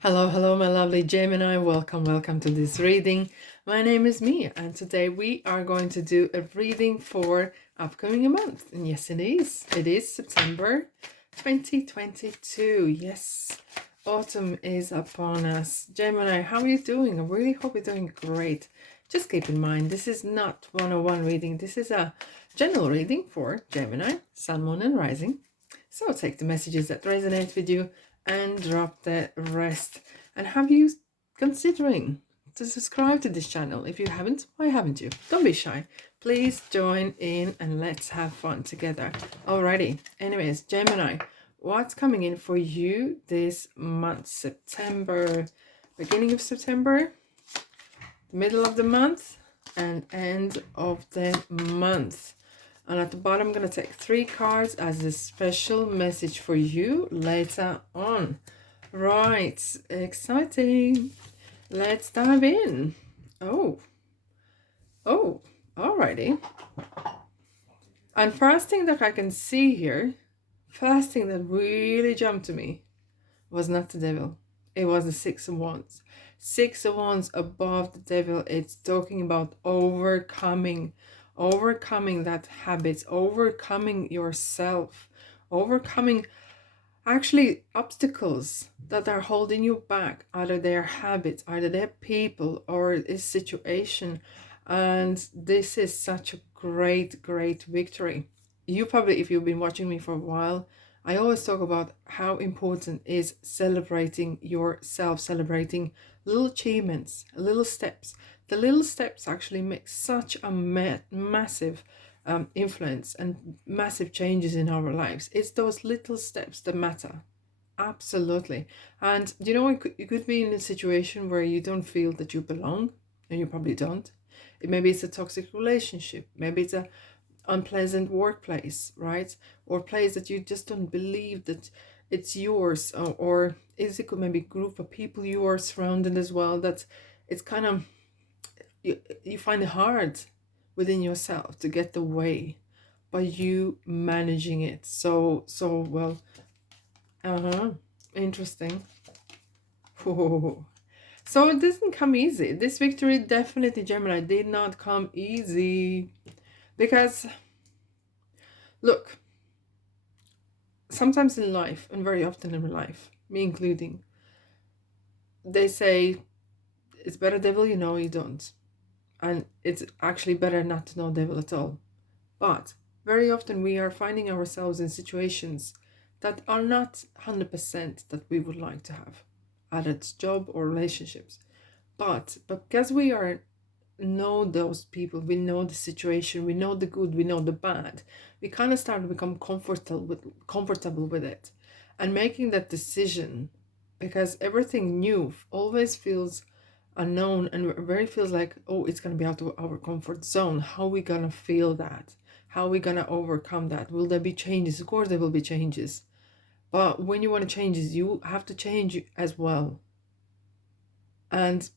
Hello, hello, my lovely Gemini. Welcome to this reading. My name is Mia, and today we are going to do a reading for upcoming month. And yes, it is. It is September 2022. Yes, autumn is upon us. Gemini, how are you doing? I really hope you're doing great. Just keep in mind, this is not 101 reading. This is a general reading for Gemini, Sun, Moon, and Rising. So take the messages that resonate with you and drop the rest. And have you considering to subscribe to this channel? If you haven't, why haven't you? Don't be shy. Please join in and let's have fun together. Alrighty. Anyways, Gemini, what's coming in for you this month? September, beginning of September, middle of the month, and end of the month. And at the bottom, I'm going to take 3 cards as a special message for you later on. Right, exciting. Let's dive in. Oh, alrighty. And first thing that I can see here, first thing that really jumped to me was not the devil. It was the 6 of Wands. 6 of Wands above the devil. It's talking about overcoming that habits, overcoming yourself, overcoming actually obstacles that are holding you back, either their habits, either their people, or a situation. And this is such a great victory. You probably, if you've been watching me for a while, I always talk about how important is celebrating yourself, celebrating little achievements, little steps. The little steps actually make such a massive influence and massive changes in our lives. It's those little steps that matter. Absolutely. And you could be in a situation where you don't feel that you belong, and you probably don't. Maybe it's a toxic relationship. Maybe it's a unpleasant workplace, right? Or place that you just don't believe that it's yours, or is it could maybe group of people you are surrounded as well, that it's kind of you find it hard within yourself to get the way by you managing it so well. Interesting. So it doesn't come easy. This victory definitely, Gemini, did not come easy. Because look, sometimes in life, and very often in life, me including, they say it's better devil you know you don't. And it's actually better not to know devil at all. But very often we are finding ourselves in situations that are not 100% that we would like to have, either it's job or relationships. But because we are know those people, we know the situation, we know the good, we know the bad, we kind of start to become comfortable with it and making that decision, because everything new always feels unknown and very feels like, oh, it's going to be out of our comfort zone. How are we going to feel that? How are we going to overcome that? Will there be changes? Of course there will be changes, but when you want to change, you have to change as well. And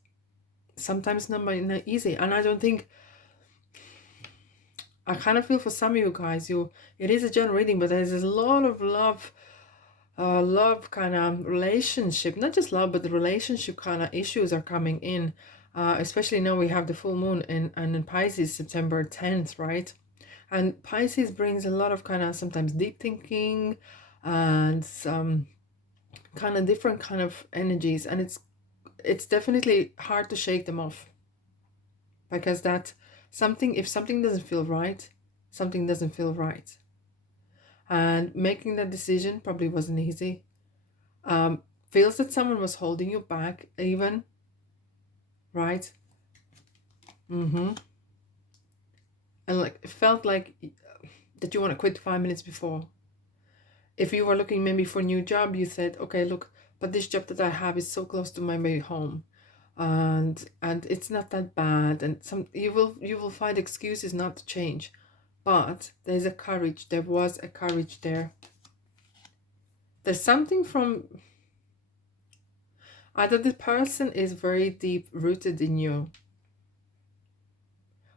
sometimes not easy. And I don't think, I kind of feel for some of you guys, it is a general reading, but there's a lot of love kind of relationship, not just love, but the relationship kind of issues are coming in, especially now we have the full moon in Pisces, September 10th, right? And Pisces brings a lot of kind of sometimes deep thinking and some kind of different kind of energies, and it's definitely hard to shake them off, because that something, if something doesn't feel right, something doesn't feel right. And making that decision probably wasn't easy. Feels that someone was holding you back even, right? And like it felt like that you want to quit 5 minutes before. If you were looking maybe for a new job, you said, okay, look, but this job that I have is so close to my way home, and it's not that bad, and some you will find excuses not to change. But there was a courage there. There's something from either the person is very deep rooted in you,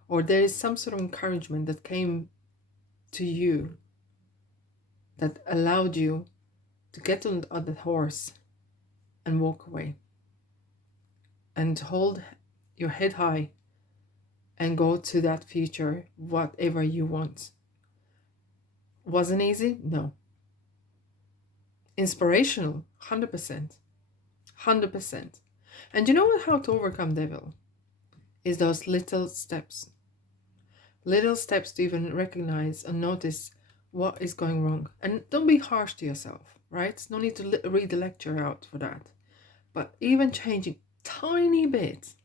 or there is some sort of encouragement that came to you that allowed you to get on the horse and walk away. And hold your head high and go to that future, whatever you want. Wasn't easy? No. Inspirational? 100%. 100%. And you know what, how to overcome devil? Is those little steps. Little steps to even recognize and notice what is going wrong. And don't be harsh to yourself, right? No need to read the lecture out for that. But even changing tiny bits,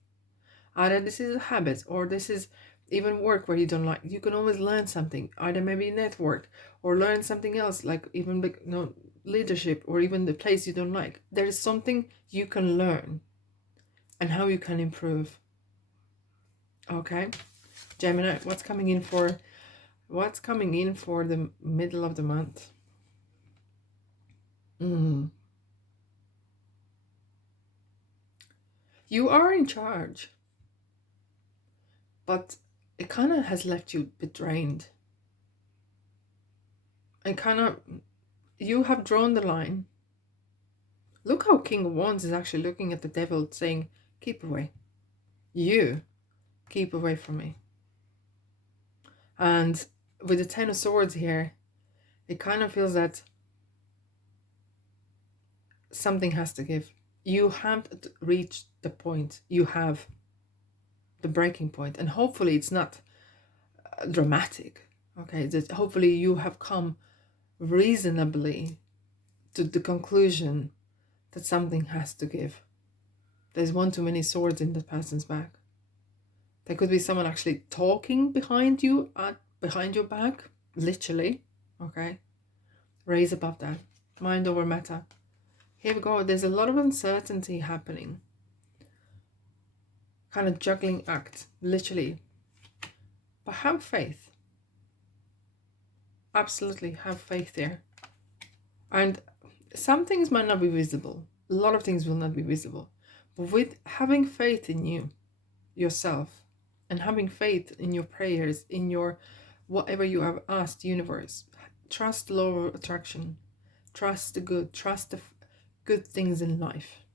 either this is a habit or this is even work where you don't like, you can always learn something, either maybe network or learn something else, like even leadership, or even the place you don't like. There is something you can learn and how you can improve. Okay, Gemini, what's coming in for the middle of the month? You are in charge, but it kind of has left you a bit drained. And kind of, you have drawn the line. Look how King of Wands is actually looking at the devil saying, keep away. You keep away from me. And with the Ten of Swords here, it kind of feels that something has to give. You have reached the point. You have the breaking point. And hopefully it's not dramatic. Okay, that hopefully you have come reasonably to the conclusion that something has to give. There's one too many swords in the person's back. There could be someone actually talking behind you, behind your back, literally. Okay, raise above that. Mind over matter. Here we go. There's a lot of uncertainty happening. Kind of juggling act, literally. But have faith. Absolutely have faith there. And some things might not be visible. A lot of things will not be visible. But with having faith in you, yourself, and having faith in your prayers, in your whatever you have asked the universe, trust the law of attraction, trust the good, trust the good things in life,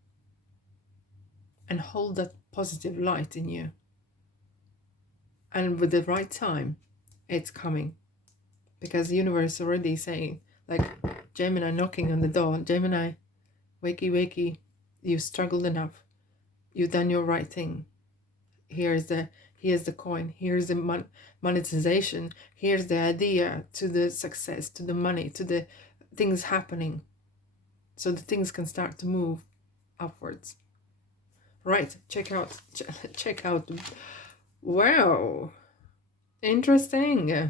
and hold that positive light in you. And with the right time, it's coming. Because the universe is already saying, like Gemini knocking on the door, Gemini, wakey, wakey, you've struggled enough. You've done your right thing. Here's the coin. Here's the monetization. Here's the idea to the success, to the money, to the things happening. So the things can start to move upwards. Right, check out. Wow. Interesting.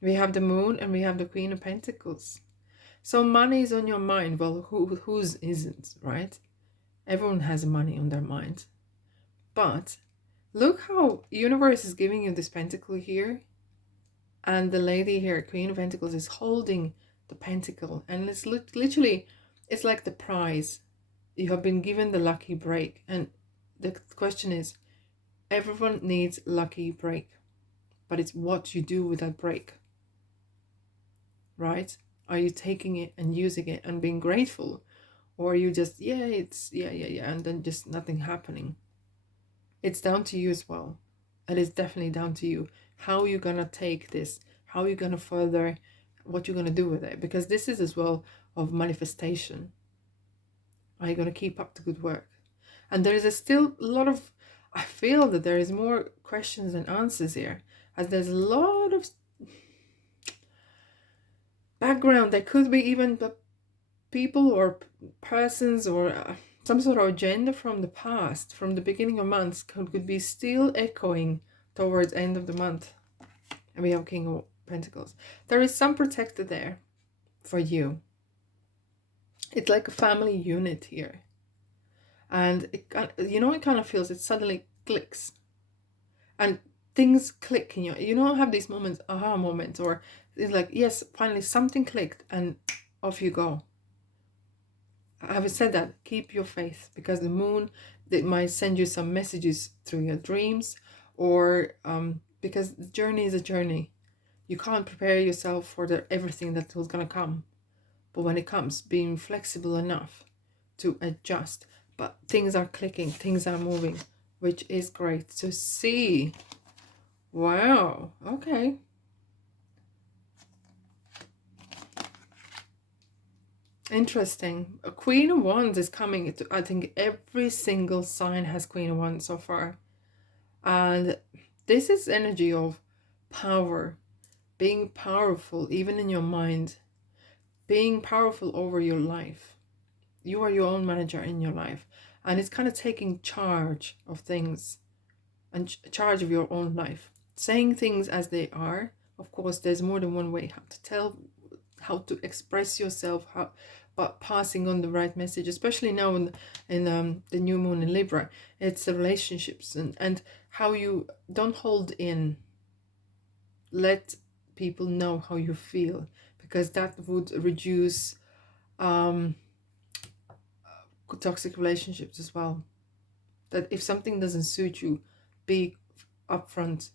We have the Moon and we have the Queen of Pentacles. So money is on your mind. Well, whose isn't, right? Everyone has money on their mind. But look how universe is giving you this pentacle here. And the lady here, Queen of Pentacles, is holding the pentacle. And it's literally, it's like the prize. You have been given the lucky break. And the question is, everyone needs lucky break. But it's what you do with that break. Right? Are you taking it and using it and being grateful? Or are you just, yeah, and then just nothing happening? It's down to you as well. It is definitely down to you. How you're going to take this, how you're going to further, what you're going to do with it. Because this is as well of manifestation. Are you going to keep up the good work? And there is still a lot of, I feel that there is more questions than answers here. As there's a lot of background. There could be even the people or persons or some sort of agenda from the past, from the beginning of months, could be still echoing towards end of the month. And we have King of Pentacles. There is some protected there for you. It's like a family unit here. And it, it kind of feels, it suddenly clicks. And things click in you have these moments, aha moments, or it's like, yes, finally something clicked and off you go. Having said that, keep your faith, because the moon, it might send you some messages through your dreams, or because the journey is a journey. You can't prepare yourself for everything that was going to come. But when it comes, being flexible enough to adjust. But things are clicking, things are moving, which is great to see. Wow. Okay. Interesting. A Queen of Wands is coming. I think every single sign has Queen of Wands so far. And this is energy of power, being powerful even in your mind, being powerful over your life. You are your own manager in your life. And it's kind of taking charge of things and charge of your own life. Saying things as they are. Of course, there's more than one way how to tell, how to express yourself, but passing on the right message, especially now in the new moon in Libra. It's the relationships and how you don't hold in. Let people know how you feel, because that would reduce toxic relationships as well. That if something doesn't suit you, be upfront,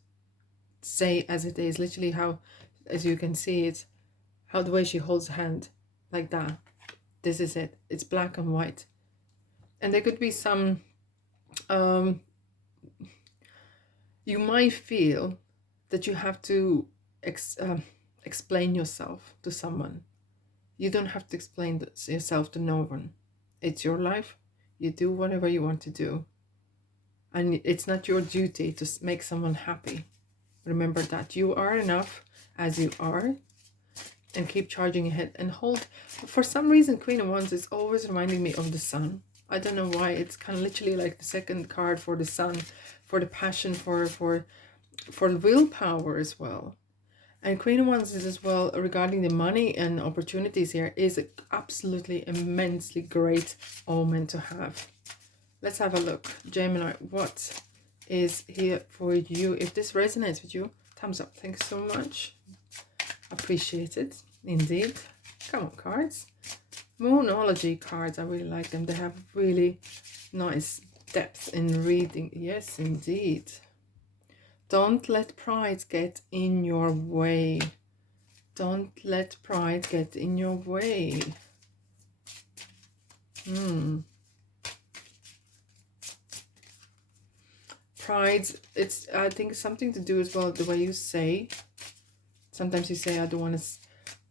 say as it is. Literally how, as you can see it, how the way she holds her hand, like that. This is it. It's black and white. And there could be some, you might feel that you have to explain yourself to someone. You don't have to explain yourself to no one. It's your life. You do whatever you want to do. And it's not your duty to make someone happy. Remember that you are enough as you are, and keep charging ahead and hold. For some reason, Queen of Wands is always reminding me of the sun. I don't know why. It's kind of literally like the second card for the sun, for the passion, for willpower as well. And Queen of Wands is as well regarding the money and opportunities here is absolutely immensely great omen to have. Let's have a look. Gemini, what is here for you? If this resonates with you, thumbs up. Thanks so much. Appreciate it. Indeed. Come on, cards. Moonology cards. I really like them. They have really nice depth in reading. Yes, indeed. Don't let pride get in your way. Don't let pride get in your way. Pride, it's, I think, something to do as well the way you say. Sometimes you say, I don't want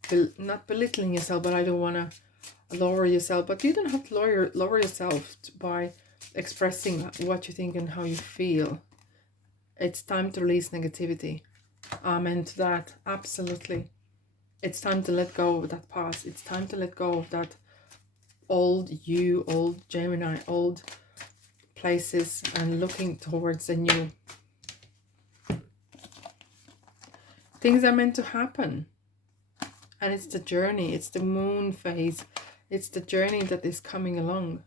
to, not belittling yourself, but I don't want to lower yourself. But you don't have to lower yourself by expressing what you think and how you feel. It's time to release negativity. Amen to that. Absolutely. It's time to let go of that past. It's time to let go of that old you, old Gemini, old places, and looking towards the new. Things are meant to happen. And it's the journey. It's the moon phase. It's the journey that is coming along.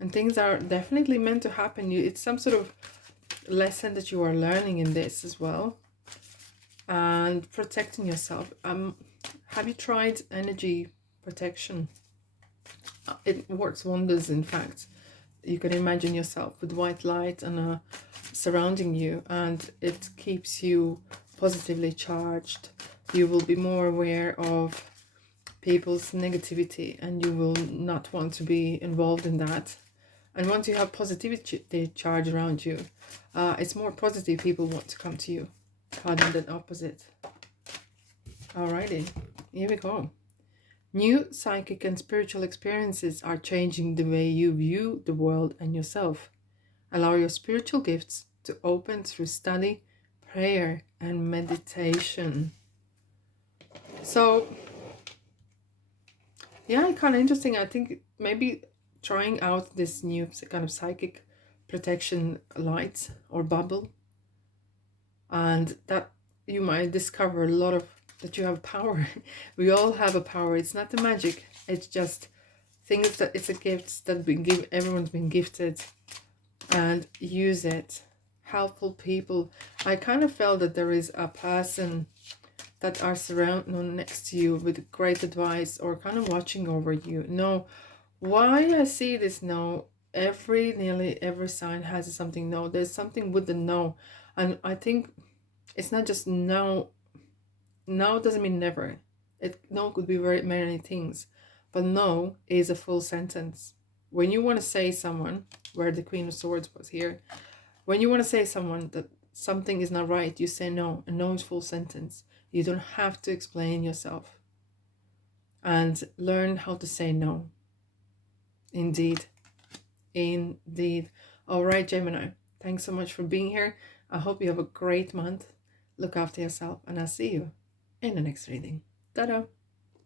And things are definitely meant to happen. It's some sort of lesson that you are learning in this as well. And protecting yourself. Have you tried energy protection? It works wonders, in fact. You can imagine yourself with white light and surrounding you, and it keeps you positively charged. You will be more aware of people's negativity, and you will not want to be involved in that. And once you have positivity charge around you, it's more positive people want to come to you rather than opposite. Alrighty, here we go. New psychic and spiritual experiences are changing the way you view the world and yourself. Allow your spiritual gifts to open through study, prayer, and meditation. So, yeah, kind of interesting. I think maybe trying out this new kind of psychic protection light or bubble, and that you might discover a lot of that you have power. We all have a power. It's not the magic. It's just things that it's a gift that everyone's been gifted, and use it. Helpful people. I kind of felt that there is a person that are surrounding next to you with great advice or kind of watching over you. No, why I see this no, nearly every sign has something no. There's something with the no. And I think it's not just no No doesn't mean never. No could be very many things, but no is a full sentence. When you want to say someone, where the Queen of Swords was here, when you want to say someone that something is not right, you say no, and no is full sentence. You don't have to explain yourself. And learn how to say no. Indeed. Indeed. All right, Gemini. Thanks so much for being here. I hope you have a great month. Look after yourself, and I'll see you in the next reading. Ta-da!